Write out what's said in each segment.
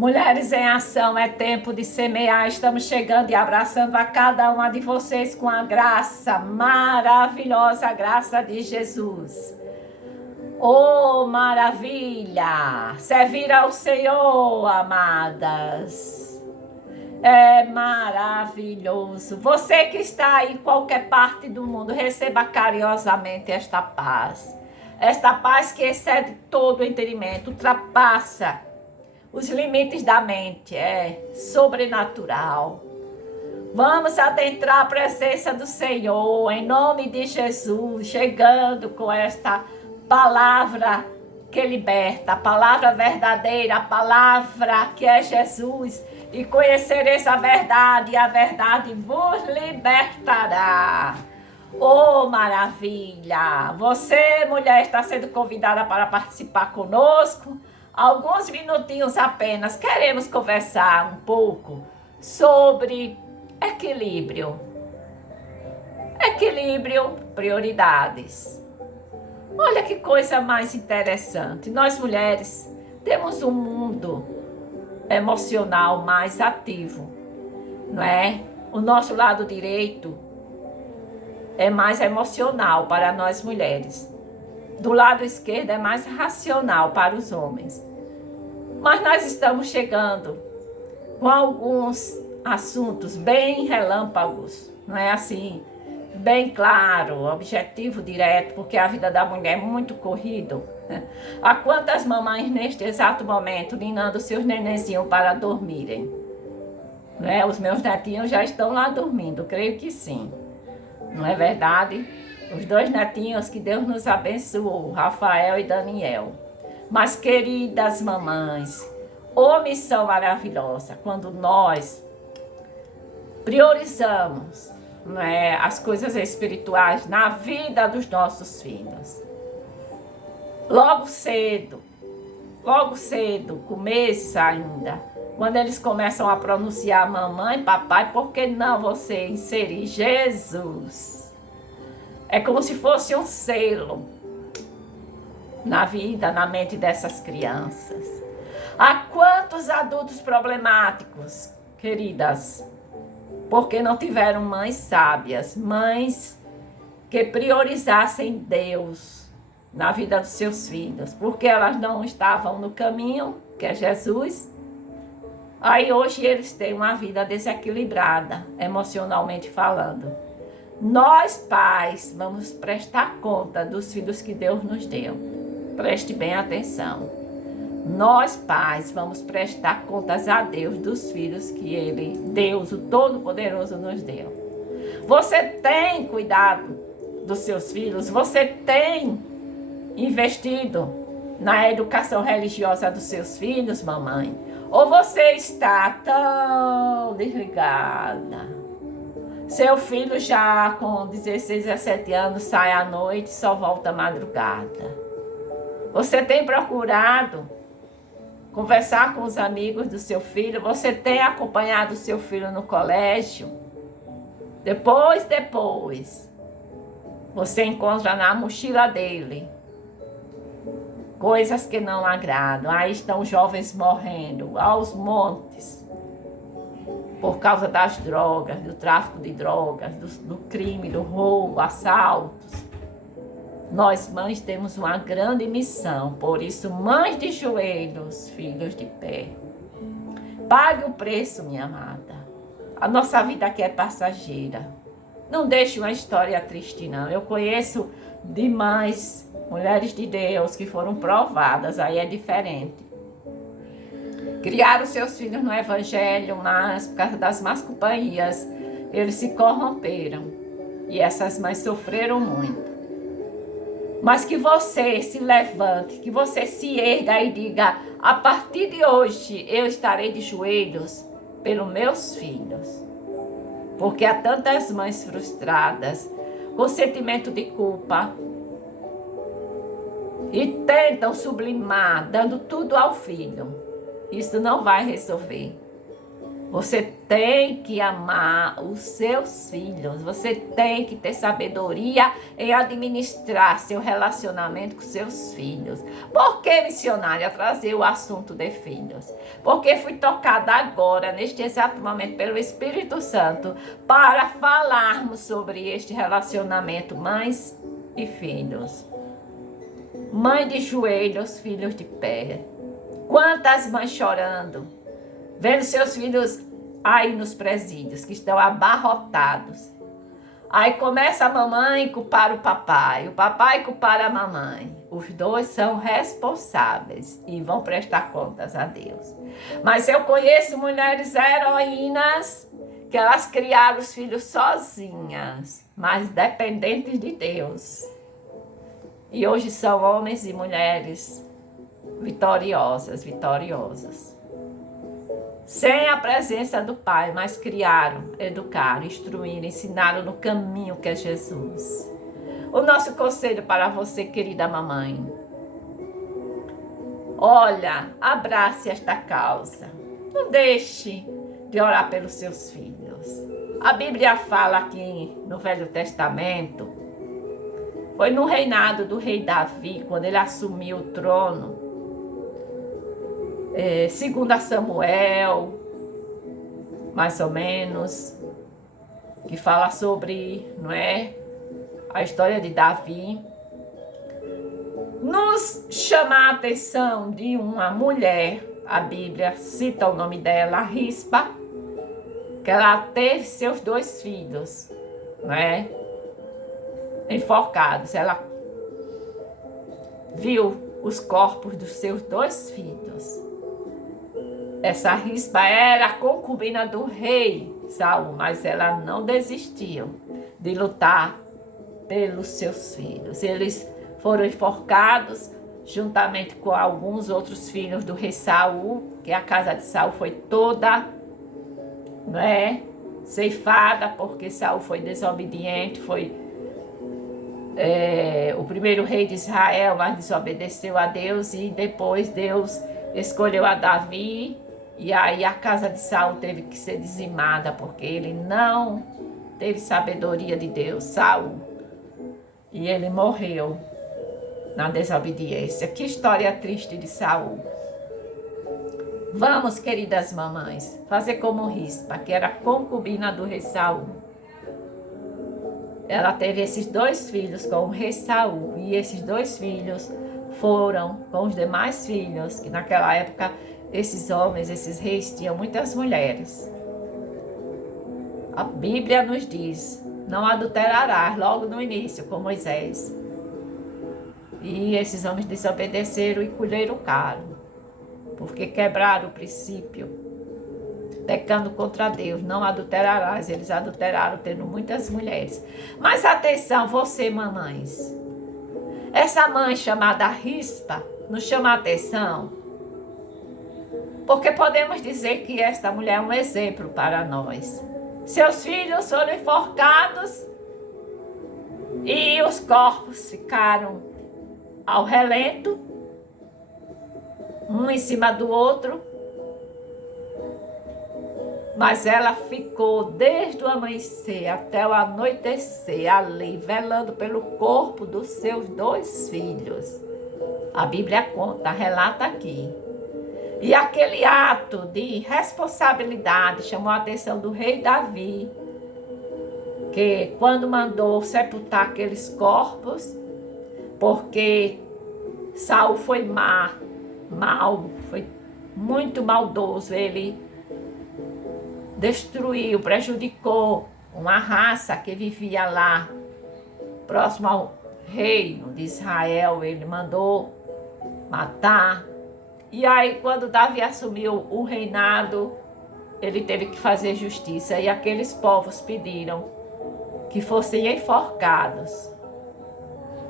Mulheres em Ação, é tempo de semear. Estamos chegando e abraçando a cada uma de vocês com a graça, maravilhosa graça de Jesus. Oh, maravilha! Servir ao Senhor, amadas. É maravilhoso. Você que está aí em qualquer parte do mundo, receba carinhosamente esta paz. Esta paz que excede todo o entendimento, ultrapassa os limites da mente, é sobrenatural. Vamos adentrar a presença do Senhor, em nome de Jesus, chegando com esta palavra que liberta, a palavra verdadeira, a palavra que é Jesus, e conhecereis a verdade, e a verdade vos libertará. Oh, maravilha! Você, mulher, está sendo convidada para participar conosco. Alguns minutinhos apenas, queremos conversar um pouco sobre equilíbrio. Equilíbrio, prioridades. Olha que coisa mais interessante. Nós mulheres temos um mundo emocional mais ativo, não é? O nosso lado direito é mais emocional para nós mulheres. Do lado esquerdo é mais racional para os homens. Mas nós estamos chegando com alguns assuntos bem relâmpagos, não é assim? Bem claro, objetivo direto, porque a vida da mulher é muito corrido. Há quantas mamães neste exato momento ninando seus nenenzinhos para dormirem? Não é? Os meus netinhos já estão lá dormindo, creio que sim. Não é verdade? Os dois netinhos que Deus nos abençoou, Rafael e Daniel. Mas, queridas mamães, ô missão maravilhosa, quando nós priorizamos, não é, as coisas espirituais na vida dos nossos filhos. Logo cedo, com meses ainda, quando eles começam a pronunciar mamãe, papai, por que não você inserir Jesus? É como se fosse um selo na vida, na mente dessas crianças. Há quantos adultos problemáticos, queridas, porque não tiveram mães sábias, mães que priorizassem Deus na vida dos seus filhos, porque elas não estavam no caminho, que é Jesus. Aí hoje eles têm uma vida desequilibrada, emocionalmente falando. Nós, pais, vamos prestar conta dos filhos que Deus nos deu. Preste bem atenção. Nós, pais, vamos prestar contas a Deus dos filhos que Ele, Deus, o Todo-Poderoso, nos deu. Você tem cuidado dos seus filhos? Você tem investido na educação religiosa dos seus filhos, mamãe? Ou você está tão desligada? Seu filho já com 16, 17 anos sai à noite e só volta à madrugada. Você tem procurado conversar com os amigos do seu filho? Você tem acompanhado o seu filho no colégio? Depois, você encontra na mochila dele coisas que não agradam. Aí estão jovens morrendo aos montes por causa das drogas, do tráfico de drogas, do crime, do roubo, assaltos. Nós, mães, temos uma grande missão. Por isso, mães de joelhos, filhos de pé. Pague o preço, minha amada. A nossa vida aqui é passageira. Não deixe uma história triste, não. Eu conheço demais mulheres de Deus que foram provadas, aí é diferente. Criaram seus filhos no evangelho, mas por causa das más companhias, eles se corromperam. E essas mães sofreram muito. Mas que você se levante, que você se erga e diga, a partir de hoje eu estarei de joelhos pelos meus filhos. Porque há tantas mães frustradas, com sentimento de culpa, e tentam sublimar, dando tudo ao filho. Isso não vai resolver. Você tem que amar os seus filhos. Você tem que ter sabedoria em administrar seu relacionamento com seus filhos. Por que, missionária, trazer o assunto de filhos? Porque fui tocada agora, neste exato momento, pelo Espírito Santo, para falarmos sobre este relacionamento, mães e filhos. Mãe de joelhos, filhos de pé. Quantas mães chorando, vendo seus filhos aí nos presídios, que estão abarrotados. Aí começa a mamãe culpar o papai culpar a mamãe. Os dois são responsáveis e vão prestar contas a Deus. Mas eu conheço mulheres heroínas que elas criaram os filhos sozinhas, mas dependentes de Deus. E hoje são homens e mulheres vitoriosos. Sem a presença do Pai, mas criaram, educaram, instruíram, ensinaram no caminho que é Jesus. O nosso conselho para você, querida mamãe. Olha, abrace esta causa. Não deixe de orar pelos seus filhos. A Bíblia fala aqui no Velho Testamento, foi no reinado do rei Davi, quando ele assumiu o trono, 2 Samuel, mais ou menos, que fala sobre, não é, a história de Davi, nos chama a atenção de uma mulher. A Bíblia cita o nome dela, Rispa, que ela teve seus 2 filhos, não é, enforcados. Ela viu os corpos dos seus 2 filhos. Essa Rispa era a concubina do rei Saul, mas ela não desistiu de lutar pelos seus filhos. Eles foram enforcados juntamente com alguns outros filhos do rei Saul, que a casa de Saul foi toda, não é, ceifada, porque Saul foi desobediente, foi o primeiro rei de Israel, mas desobedeceu a Deus, e depois Deus escolheu a Davi. E aí a casa de Saul teve que ser dizimada, porque ele não teve sabedoria de Deus, Saul. E ele morreu na desobediência. Que história triste de Saul. Vamos, queridas mamães, fazer como Rispa, que era concubina do rei Saul. Ela teve esses 2 filhos com o rei Saul, e esses 2 filhos foram com os demais filhos, que naquela época esses homens, esses reis tinham muitas mulheres. A Bíblia nos diz, não adulterarás, logo no início, com Moisés. E esses homens desobedeceram e colheram caro, porque quebraram o princípio, pecando contra Deus, não adulterarás. Eles adulteraram tendo muitas mulheres. Mas atenção, você, mamães, essa mãe chamada Rispa nos chama a atenção, porque podemos dizer que esta mulher é um exemplo para nós. Seus filhos foram enforcados e os corpos ficaram ao relento, um em cima do outro. Mas ela ficou desde o amanhecer até o anoitecer ali, velando pelo corpo dos seus 2 filhos. A Bíblia conta, relata aqui. E aquele ato de responsabilidade chamou a atenção do rei Davi, que quando mandou sepultar aqueles corpos, porque Saul foi mal, foi muito maldoso, ele destruiu, prejudicou uma raça que vivia lá, próximo ao reino de Israel. Ele mandou matar. E aí, quando Davi assumiu o reinado, ele teve que fazer justiça. E aqueles povos pediram que fossem enforcados.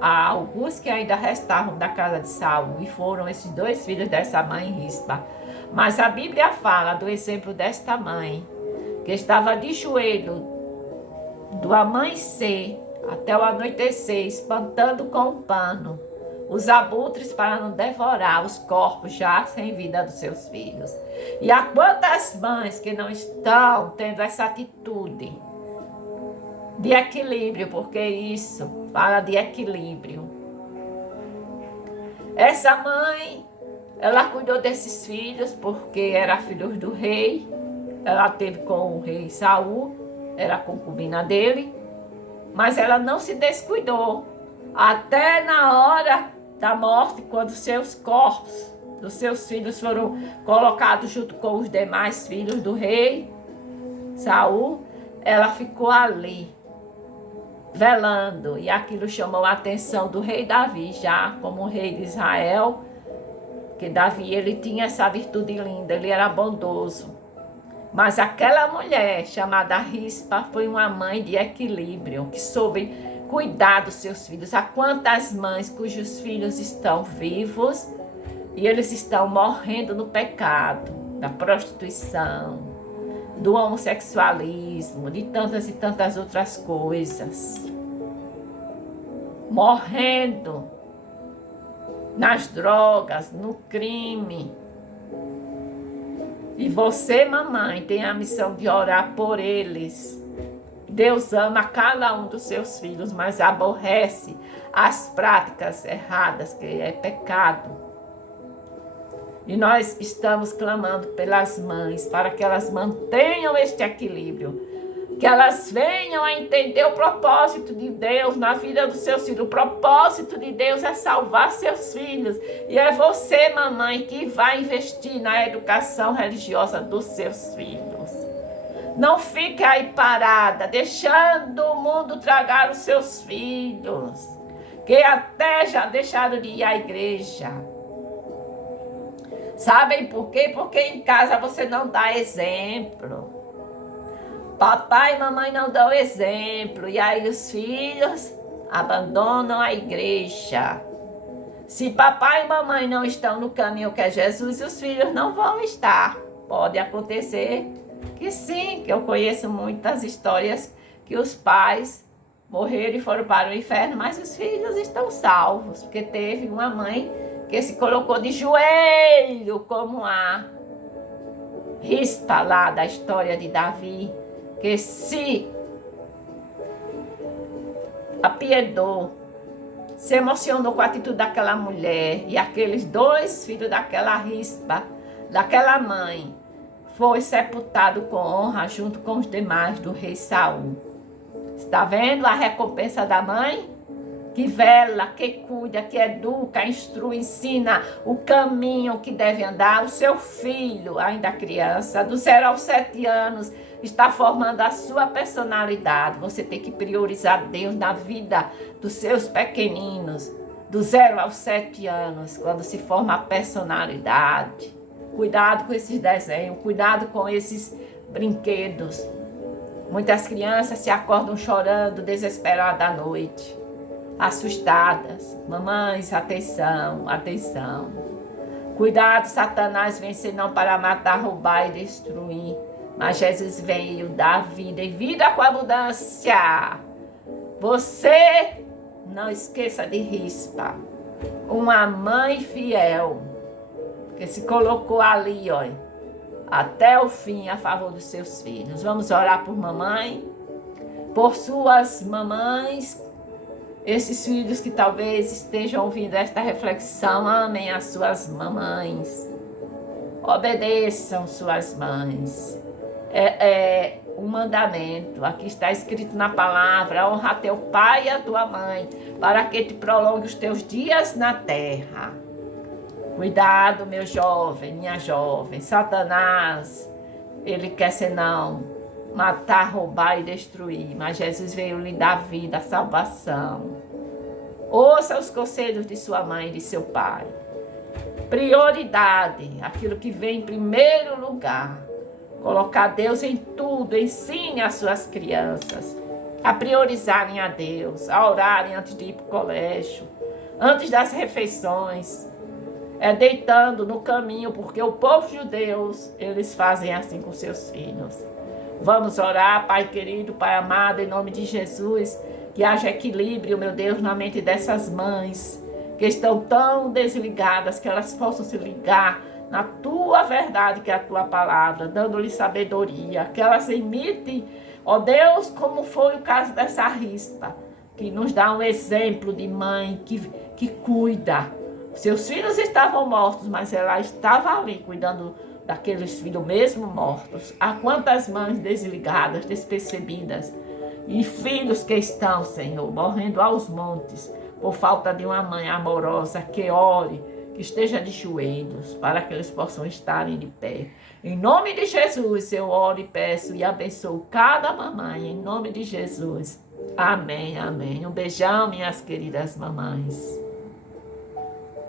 Há alguns que ainda restavam da casa de Saul, e foram esses 2 filhos dessa mãe Rispa. Mas a Bíblia fala do exemplo desta mãe, que estava de joelho do amanhecer até o anoitecer, espantando com um pano os abutres para não devorar os corpos já sem vida dos seus filhos. E há quantas mães que não estão tendo essa atitude de equilíbrio, porque isso fala de equilíbrio. Essa mãe, ela cuidou desses filhos porque era filhos do rei. Ela teve com o rei Saul, era concubina dele, mas ela não se descuidou. Até na hora da morte, quando seus corpos dos seus filhos foram colocados junto com os demais filhos do rei Saul, ela ficou ali, velando, e aquilo chamou a atenção do rei Davi, já como rei de Israel, que Davi, ele tinha essa virtude linda, ele era bondoso. Mas aquela mulher chamada Rispa foi uma mãe de equilíbrio, que soube cuidar dos seus filhos. Há quantas mães cujos filhos estão vivos e eles estão morrendo no pecado, da prostituição, do homossexualismo, de tantas e tantas outras coisas. Morrendo nas drogas, no crime. E você, mamãe, tem a missão de orar por eles. Deus ama cada um dos seus filhos, mas aborrece as práticas erradas, que é pecado. E nós estamos clamando pelas mães, para que elas mantenham este equilíbrio, que elas venham a entender o propósito de Deus na vida dos seus filhos. O propósito de Deus é salvar seus filhos. E é você, mamãe, que vai investir na educação religiosa dos seus filhos. Não fique aí parada, deixando o mundo tragar os seus filhos, que até já deixaram de ir à igreja. Sabem por quê? Porque em casa você não dá exemplo. Papai e mamãe não dão exemplo. E aí os filhos abandonam a igreja. Se papai e mamãe não estão no caminho que é Jesus, os filhos não vão estar. Pode acontecer que sim, que eu conheço muitas histórias que os pais morreram e foram para o inferno, mas os filhos estão salvos, porque teve uma mãe que se colocou de joelho, como a Rispa lá da história de Davi, que se apiedou, se emocionou com a atitude daquela mulher, e aqueles 2 filhos daquela Rispa, daquela mãe, foi sepultado com honra junto com os demais do rei Saul. Está vendo a recompensa da mãe? Que vela, que cuida, que educa, instrui, ensina o caminho que deve andar. O seu filho, ainda criança, do 0 aos 7 anos, está formando a sua personalidade. Você tem que priorizar Deus na vida dos seus pequeninos, do 0 aos 7 anos, quando se forma a personalidade. Cuidado com esses desenhos, cuidado com esses brinquedos. Muitas crianças se acordam chorando, desesperadas à noite, assustadas. Mamães, atenção, atenção. Cuidado, Satanás vem senão para matar, roubar e destruir. Mas Jesus veio dar vida e vida com abundância. Você não esqueça de Rispa, uma mãe fiel, que se colocou ali, ó, até o fim a favor dos seus filhos. Vamos orar por mamãe, por suas mamães, esses filhos que talvez estejam ouvindo esta reflexão. Amem as suas mamães, obedeçam suas mães. É um mandamento, aqui está escrito na palavra: honra teu pai e a tua mãe, para que te prolongue os teus dias na terra. Cuidado, meu jovem, minha jovem. Satanás, ele quer senão matar, roubar e destruir, mas Jesus veio lhe dar vida, salvação. Ouça os conselhos de sua mãe e de seu pai. Prioridade, aquilo que vem em primeiro lugar. Colocar Deus em tudo. Ensine as suas crianças a priorizarem a Deus, a orarem antes de ir para o colégio, antes das refeições, deitando no caminho, porque o povo judeu, eles fazem assim com seus filhos. Vamos orar, Pai querido, Pai amado, em nome de Jesus, que haja equilíbrio, meu Deus, na mente dessas mães que estão tão desligadas, que elas possam se ligar na tua verdade, que é a tua palavra, dando-lhe sabedoria, que elas imitem, ó Deus, como foi o caso dessa Rispa, que nos dá um exemplo de mãe que cuida. Seus filhos estavam mortos, mas ela estava ali cuidando daqueles filhos mesmo mortos. Há quantas mães desligadas, despercebidas, e filhos que estão, Senhor, morrendo aos montes, por falta de uma mãe amorosa que ore, que esteja de joelhos, para que eles possam estarem de pé. Em nome de Jesus, eu oro e peço e abençoo cada mamãe, em nome de Jesus. Amém, amém. Um beijão, minhas queridas mamães.